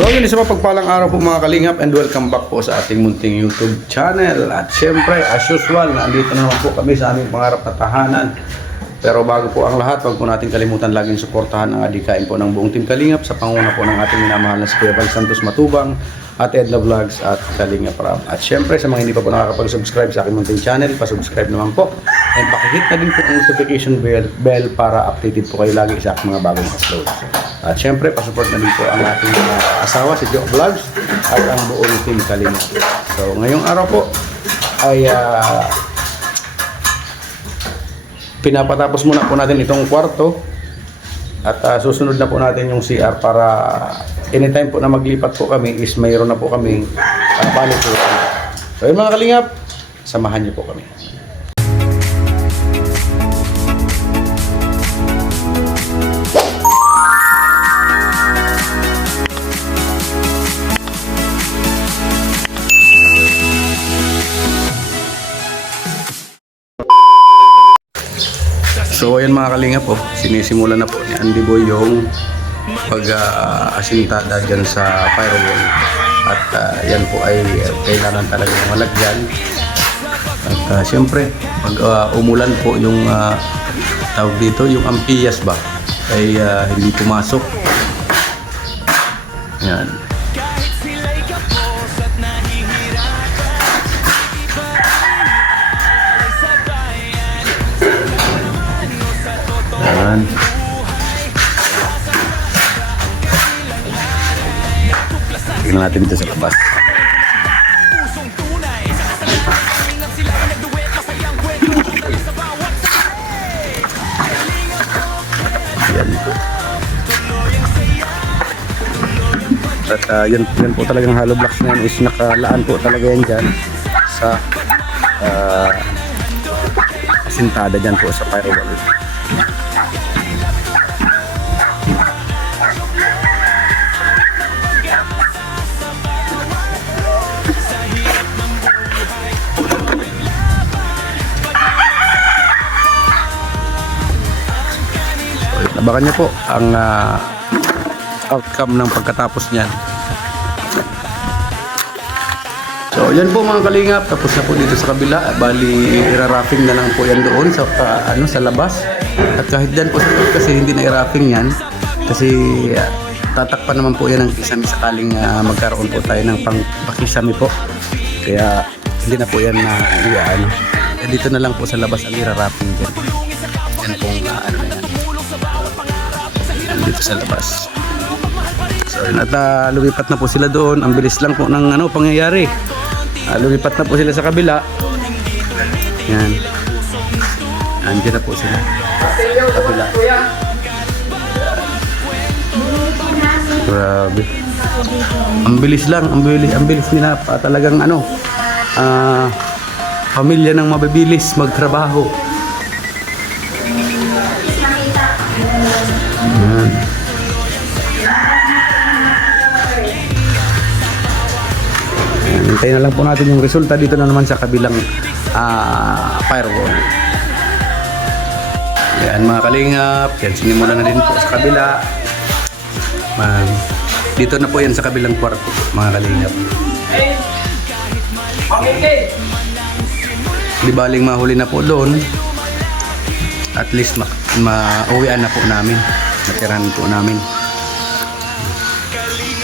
So yun, isa pagpalang araw po mga kalingap and welcome back po sa ating munting YouTube channel. At syempre, as usual, nandito na naman po kami sa aming pangarap na tahanan. Pero bago po ang lahat, wag po natin kalimutan laging suportahan ang adikain po ng buong Team Kalingap sa panguna po ng ating minamahal na si Kuya Val Santos Matubang at Edla Vlogs at Kalingap Ram. At syempre, sa mga hindi pa po nakakapag-subscribe sa aking munting channel, pa-subscribe naman po. And pakihit na din po ang notification bell para updated po kayo lagi sa aking mga bagong upload. At syempre, pasupport na din po ang ating asawa, si Jo Vlogs, at ang buong Team Kalingap. So, ngayong araw po ay pinapatapos muna po natin itong kwarto at susunod na po natin yung CR para anytime po na maglipat po kami is mayroon na po kaming panikutan. So, yun mga kalingap, samahan niyo po kami. So ayan mga kalingap po, sinisimula na po ni Andy Boy yung pag-asintada dyan sa firewall. At yan po ay kailangan talaga malagyan. At siyempre, pag umulan po yung tawag dito, yung ampiyas ba, ay hindi pumasok. Yan. Yan. Tingnan natin dito sa labas. Yan. At yan po talagang hollow blocks na yan is nakalaan po talaga yan dyan sa asintada dyan po sa firewall. Abangan niyo po ang outcome ng pagkatapos niyan. So yan po mga kalingap, tapos na po dito sa kabila. Bali i-wrapping na lang po yan doon sa sa labas. At kahit dyan po sa labas kasi hindi na i-wrapping yan kasi tatakpan naman po yan ng kisame sakaling magkaroon po tayo ng pakisame po. Kaya hindi na po yan na dito na lang po sa labas ang i-wrapping dyan. Yan pong dito sa labas. So yun, at lumipat na po sila doon. Ang bilis lang po ng pangyayari. Lumipat na po sila sa kabila. Yan. Andiyan na po sila sa kabila. Grabe. Ang bilis lang, ang bilis nila pa talagang pamilya ng mabibilis magtrabaho. Ayan. Hintayin na lang po natin yung resulta dito na naman sa kabilang firewall. Ayan mga kalingap, yan sinimula na din po sa kabila. Dito na po yan sa kabilang kwarto mga kalingap. Di baling mahuli na po doon. At least mauwian na po namin. Natirahan po namin.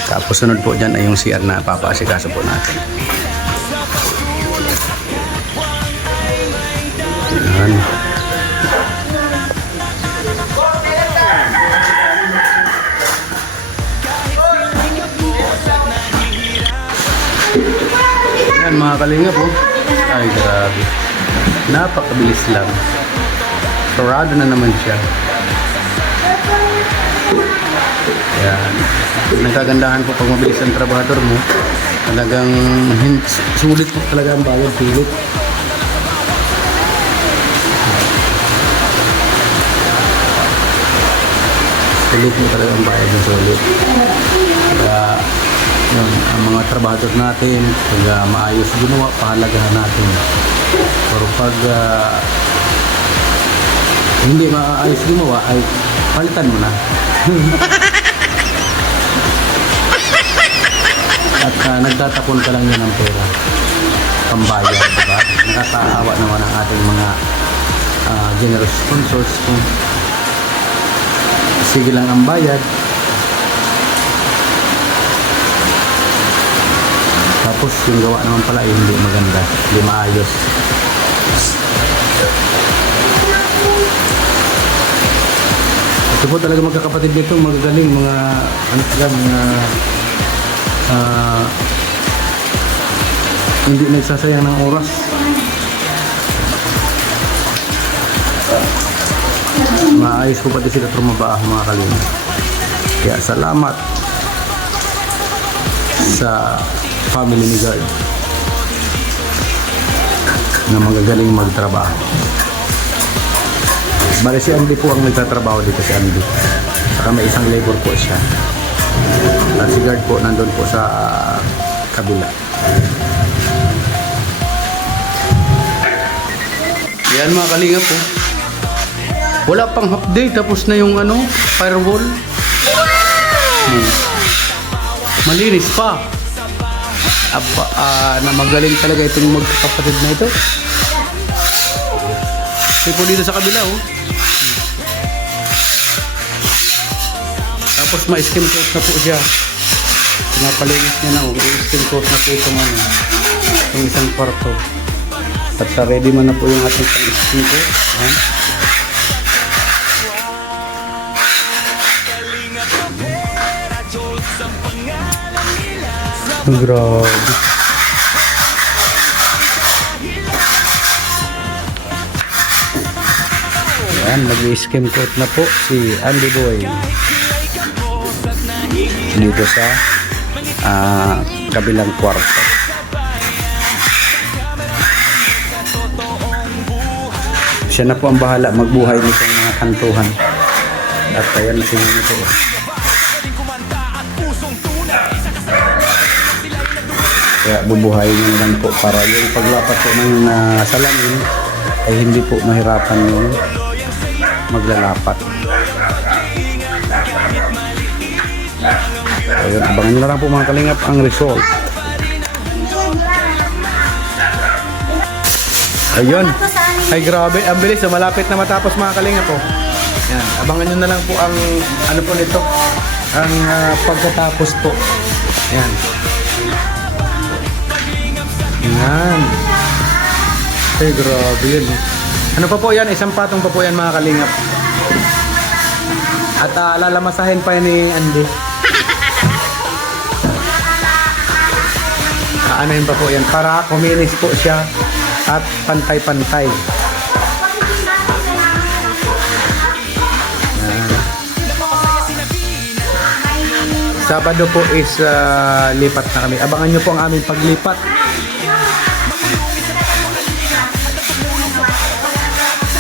Tapos sunod po dyan ay yung CR na papaasikaso po natin. Yan. Yan mga kalinga po. Ay grabe. Napakabilis lang. Sarado na naman siya. Yan. Nagkagandahan po pag mabilis ang trabahador mo. Talagang sulit po talaga ang bayad, pilit. Sulit mo talaga ang bayad ng sulit. Kaya yun, ang mga trabahador natin, pag maayos ginawa, pahalagahan natin. Pero pag hindi maayos gumawa ay palitan mo na. nagtatapon ka lang yan ng pera. Pambayad, diba? Nakakaawa naman ang ating mga generous sponsors kung sige lang ang bayad. Tapos yung gawa naman pala ay hindi maganda, hindi maayos. Ito po talaga magkakapatid nito, magagaling mga ano sila, mga hindi nagsasayang ng oras. Maayos po pati sila trumabaho mga kalina. Kaya salamat sa family ni God na magagaling magtrabaho. Bale si Andy po ang nagtatrabaho dito, si Andy. Saka may isang labor po siya. At si guard po nandun po sa kabila. Yan mga kalinga po. Wala pang half day, tapos na yung ano, firewall. Malinis pa. Na magaling talaga itong magkakapatid na ito. Kasi po dito sa kabila oh. Tapos ma-skim coat na po siya. Pinapalinis niya na oh. I-skim coat na po itong ano, itong isang kwarto. At ready man na po yung ating pang-skim coat. Grabe. Ayan, mag-skim coat na po si Andy Boy dito sa kabilang kwarto. Siya na po ang bahala magbuhay nitong mga kantuhan. At ayan na siya nito. Kaya bubuhayin nyo lang po para yung paglapat po ng salamin ay hindi po mahirapan yung maglalapat. Ayun, abangan nyo lang po mga kalingap ang result. Ayun. Ay grabe, ang bilis. Malapit na matapos mga kalingap po. Yan, abangan nyo na lang po ang ano po nito, ang pagkatapos po. Yan. Yan. Ay, grabe yun. Ano pa po yan? Isang patong pa po yan mga kalingap. At lalamasahin pa yan ni Andy. Aanahin pa po yan para kuminis po siya at pantay-pantay. Sabado po is lipat na kami. Abangan nyo po ang aming paglipat.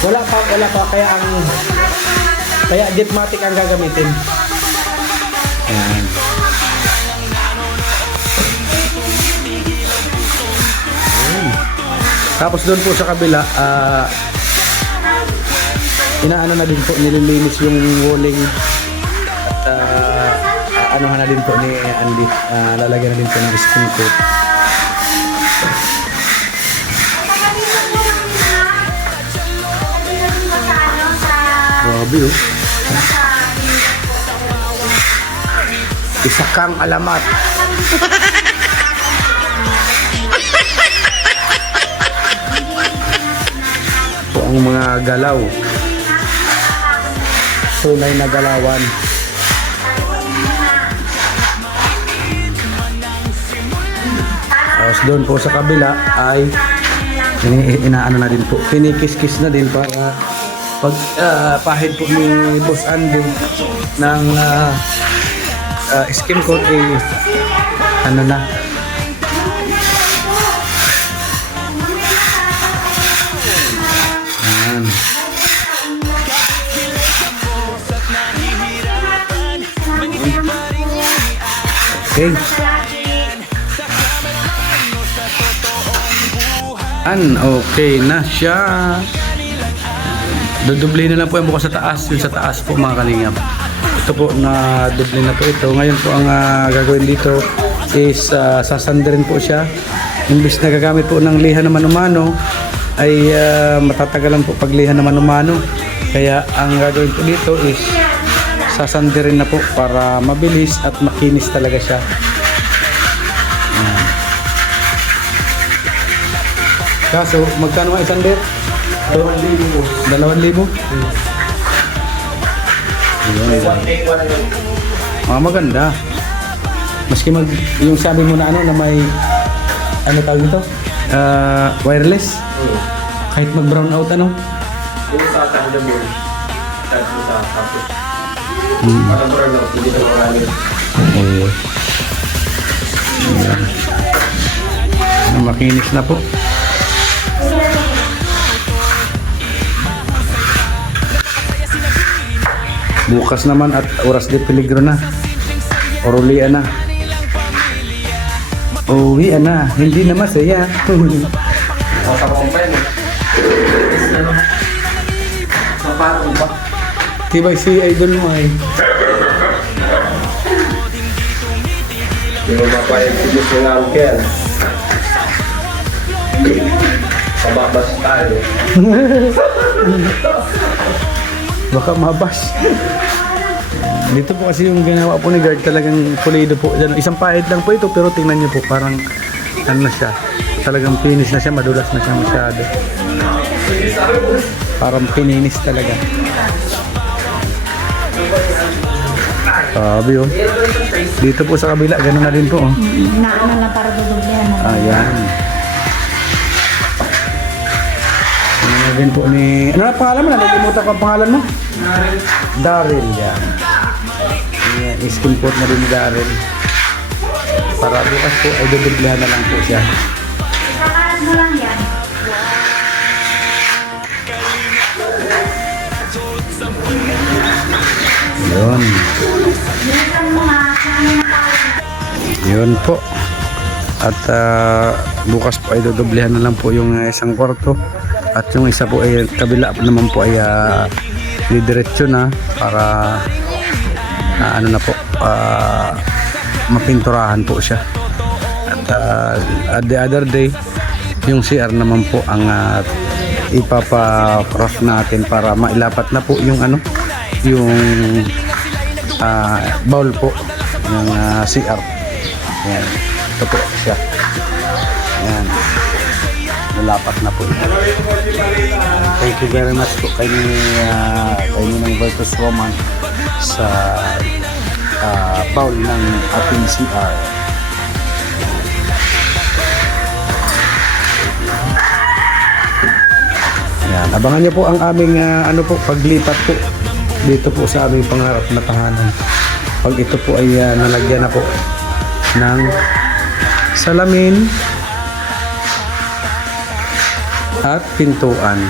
Wala pa kaya Dipmatic ang gagamitin. Yan. Tapos doon po sa kabila inaano na din po, nililinis yung walling at anuhan na din po ni Andy, lalagyan na din po ng skin coat. Grabe oh. Isa kang alamat. Po ang mga galaw. Tunay na galawan. Tapos doon po sa kabila ay inaano na din po. Kinikis-kis na din para pag pahid po ni Boss Andy ng skin coat ano na yan. Okay. Okay na siya. Dudubli na lang po yung bukas sa taas. Yung sa taas po mga kalingap. Ito po na dubli na po ito. Ngayon po ang gagawin dito is sasandarin po siya. Imbis na gagamit po ng liha na mano-mano ay matatagalan po pagliha na mano-mano. Kaya ang gagawin po dito is sasandarin na po para mabilis at makinis talaga siya. Kaso, magkano nga isang der? 2,000. 2,000? Maganda. Maski yung sabi mo na ano na may ano tawag dito? Wireless. Kahit mag-brown out ano? Kung sa akin na mo, kahit mo sa tapos. Parang brown out, hindi na marami. Makinis na po. Bukas naman at oras de peligro na. Orulian na. Uwian na. Hindi na masaya. Tibay si idol mo ay. Hindi mo mapayag sigos ng uncle. Pababas tayo. Baka mabas. Dito po kasi yung ginawa po ni guard talagang pulido po. Isang pahit lang po ito pero tingnan niyo po parang ano na siya. Talagang finish na siya, madulas na siya masyado. Parang pininis talaga. Sabi oh. Dito po sa kabila, gano'n na din po oh. Naano lang para dudugyan. Ayan. Ano din po ni... Ano na pangalan mo? Nalimutan ko ang pangalan mo? Daryl. Yan. Ayan, skin coat na rin ni Daryl. Para bukas po ay duduglahan na lang po siya. Kakalat mo lang yan. Yun. Yun po. At bukas po ay dudublehan na lang po yung isang kwarto. At yung isa po ay kabila naman po ay didiretso na para ano na po mapinturahan po siya. At the other day yung CR naman po ang ipapa-craft natin para mailapat na po yung ano yung bowl po ng CR. Ayan. Ito po siya. Ayan. Nalapat na po. Thank you very much po kay Ninang Virtus Roman sa bowl ng ating CR. Ayan. Abangan niyo po ang aming ano po paglipat po dito po sa aming pangarap na tahanan. Pag ito po ay nalagyan na po ng salamin at pintuan.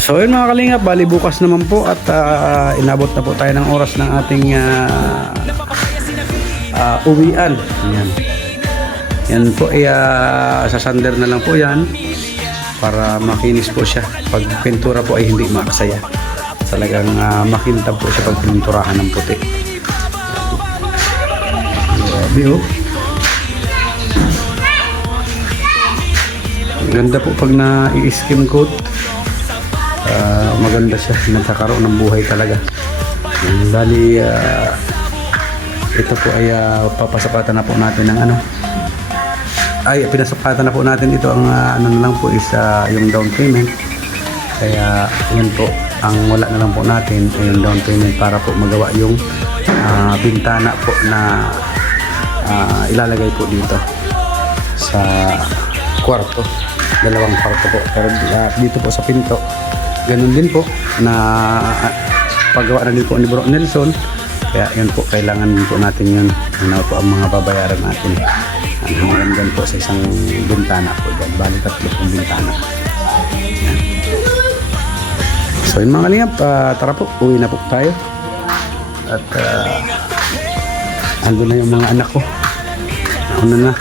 So yun mga kalingap, bali bukas naman po at inabot na po tayo ng oras ng ating uwian. Yan. Yan po ay sasander na lang po yan para makinis po siya. Pag pintura po ay hindi maaksaya. Talagang makintab po siya pag pininturahan ng puti. Grabe oh. Ganda po pag na-i-skim coat. Maganda siya. Nagkakaroon ng buhay talaga. Bali ito po ay papasapatan na po natin ng ano. Ay, pinasapatan na po natin ito. Ang ano na lang po is yung down payment. Kaya yun po, ang wala na lang po natin ay yung down payment para po magawa yung bintana po na ilalagay po dito sa kwarto. Dalawang kwarto po. Pero dito po sa pinto, ganun din po na paggawa na din po ni Bro Nelson. Kaya yun po, kailangan din po natin yun. Ano po ang mga babayaran natin. Hanggang dyan po sa isang bintana po dyan. Bali 3 pong bintana. Yan. So yun mga kalingap, tara po, uwi na po tayo. At ando na yung mga anak ko. Nauna na.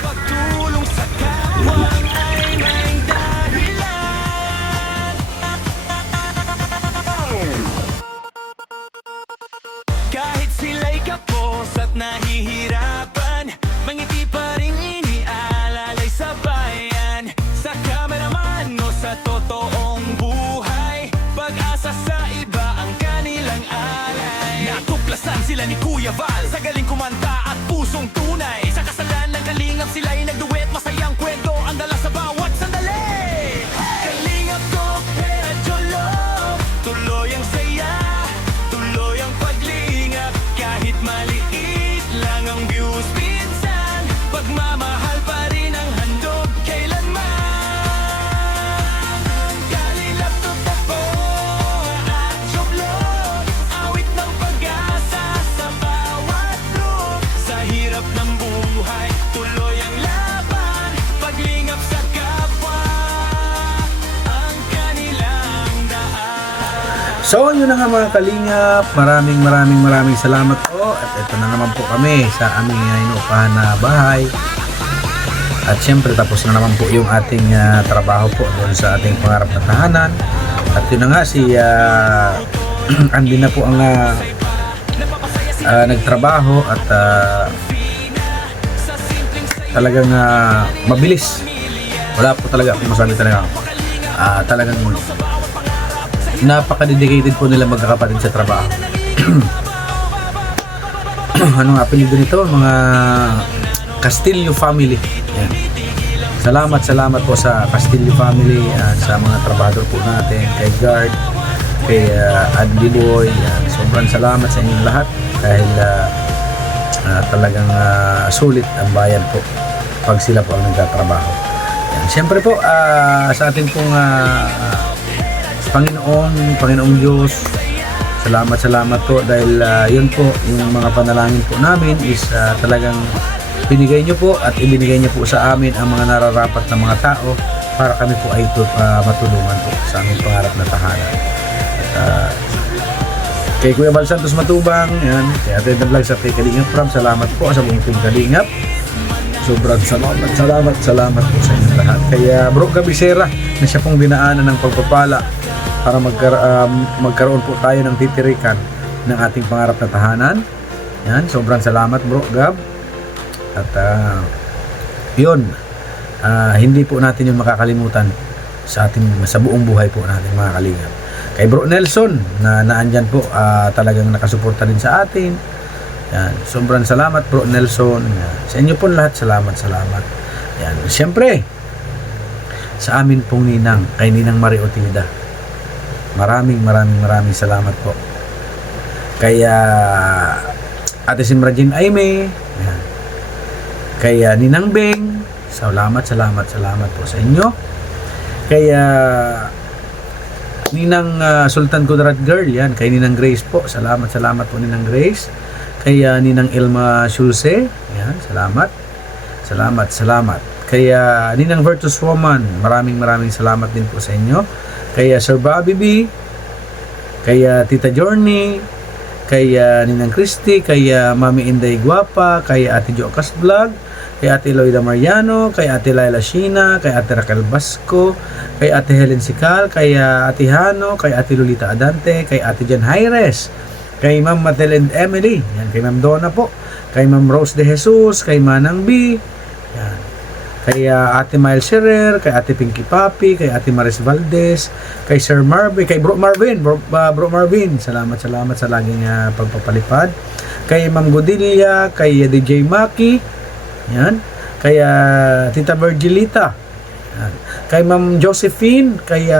na ni Kuya Val. Sa galing kumanta at pusong tunay, sa kasalan ng kalingap sila'y nagduet. Masayang kwento ang dala sa bawat sandali. Kalingap ko, pera jolo, tuloy ang saya, tuloy ang paglingap. Kahit maliit lang ang views minsan, pagmamahal pa rin ang handog kailanman. Kalingap to tapo at joblot, awit ng pag-asa sa bawat room. Sa hirap ng buhay, tuloy ang laban, paglingap sa kapwa ang kanilang daan. So, yun na nga mga kalingap. Maraming salamat po. At ito na naman po kami sa aming inuupahan na bahay. At syempre, tapos na naman po yung ating trabaho po doon sa ating pangarap na tahanan. At yun na nga, si Andy na po ang nagtrabaho at talagang mabilis. Wala po talaga akong masabi talaga. Talagang napaka-dedicated po nila magkakapatid sa trabaho. Anong apelido nito? Mga Castillo family. Yan. Salamat po sa Castillo family at sa mga trabahador po natin, kay Guard, kay Andy Boy. Yan. Sobrang salamat sa inyong lahat dahil talagang sulit ang bayan po pag sila po ang nagtatrabaho. Yan. Siyempre po sa ating pong Panginoong Diyos, salamat po dahil yun po yung mga panalangin po namin is talagang binigay nyo po at ibinigay nyo po sa amin ang mga nararapat na mga tao para kami po ay matulungan po sa aming pangarap na tahanan. At, kay Kuya Val Santos Matubang, yan, kay Ate na Vlog sa kay Kalingap Pram, salamat po sa buong team Kalingap. Sobrang salamat po sa inyong lahat. Kaya Bro Gabisera na siya pong dinaanan ng pagpapala para magkaroon po tayo ng titirikan ng ating pangarap na tahanan. Yan, sobrang salamat Bro Gab. At yun, hindi po natin yung makakalimutan sa buong buhay po natin mga kalingap. Kay Bro Nelson na naandyan po, talagang nakasuporta din sa atin. Yan, sobrang salamat Bro Nelson. Yan. Sa inyo po lahat, salamat. Yan, siyempre sa amin pong ninang, kay Ninang Marie Otilda. Maraming salamat po. Kaya Ate Simra Jean Aime, yan. Kaya Ninang Beng, salamat po sa inyo. Kaya Ninang Sultan Kudarat Girl, yan. Kay Ninang Grace po, salamat po Ninang Grace. Kaya Ninang Ilma Shulse, yan, salamat. Kaya Ninang Virtus Woman, maraming salamat din po sa inyo. Kaya Sir Bobby B, kaya Tita Journey, kaya Ninang Christy, kaya Mami Inday Guapa, kaya Ate Jocas Vlog, kaya Ate Loida Mariano, kaya Ate Laila Shina, kaya Ate Raquel Basco, kaya Ate Helen Sical, kaya Ate Hano, kaya Ate Lolita Adante, kaya Ate Jan Jaires, kay Ma'am Matel and Emily, yan, kay Ma'am Donna po, kay Ma'am Rose de Jesus, kay Manang B, yan, kay Ate Miles Scherer, kay Ate Pinky Papi, kay Ate Maris Valdez, kay Sir Marvin, kay Bro Marvin, Bro Marvin, salamat sa laging pagpapalipad, kay Ma'am Godilla, kay DJ Maki, yan, kay Tita Virgilita, yan, kay Ma'am Josephine, kay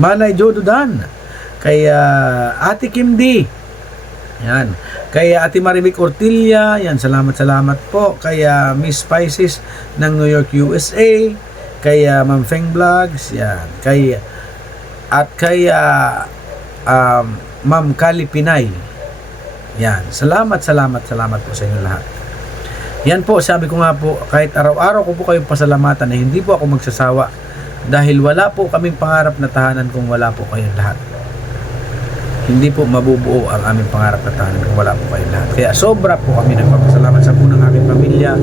Manay Jododan, kay Ate Kim D, yan, kay Ate Marivic Ortilla, yan, salamat po. Kay Miss Spices ng New York, USA, kay Ma'am Feng Vlogs, yan, kay Ma'am Kali Pinay, yan, salamat po sa inyo lahat. Yan po, sabi ko nga po, kahit araw-araw ko po kayong pasalamatan na hindi po ako magsasawa dahil wala po kaming pangarap na tahanan kung wala po kayong lahat. Hindi po mabubuo ang aming pangarap na tahanan kung wala po kayong lahat. Kaya sobra po kami nagpapasalamat sa punang aking pamilya.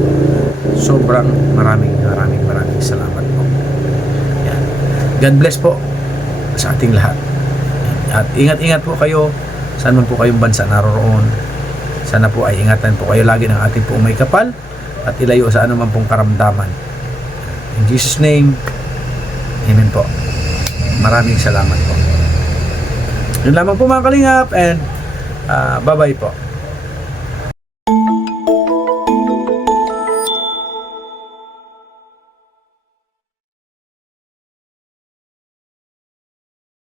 Sobrang maraming salamat po. Yan. God bless po sa ating lahat. At ingat-ingat po kayo saan man po kayong bansa naroroon. Sana po ay ingatan po kayo lagi ng ating po may kapal at ilayo sa anuman pong karamdaman. In Jesus' name, amen po. Maraming salamat po. Yun lamang po mga kalingap and bye-bye po.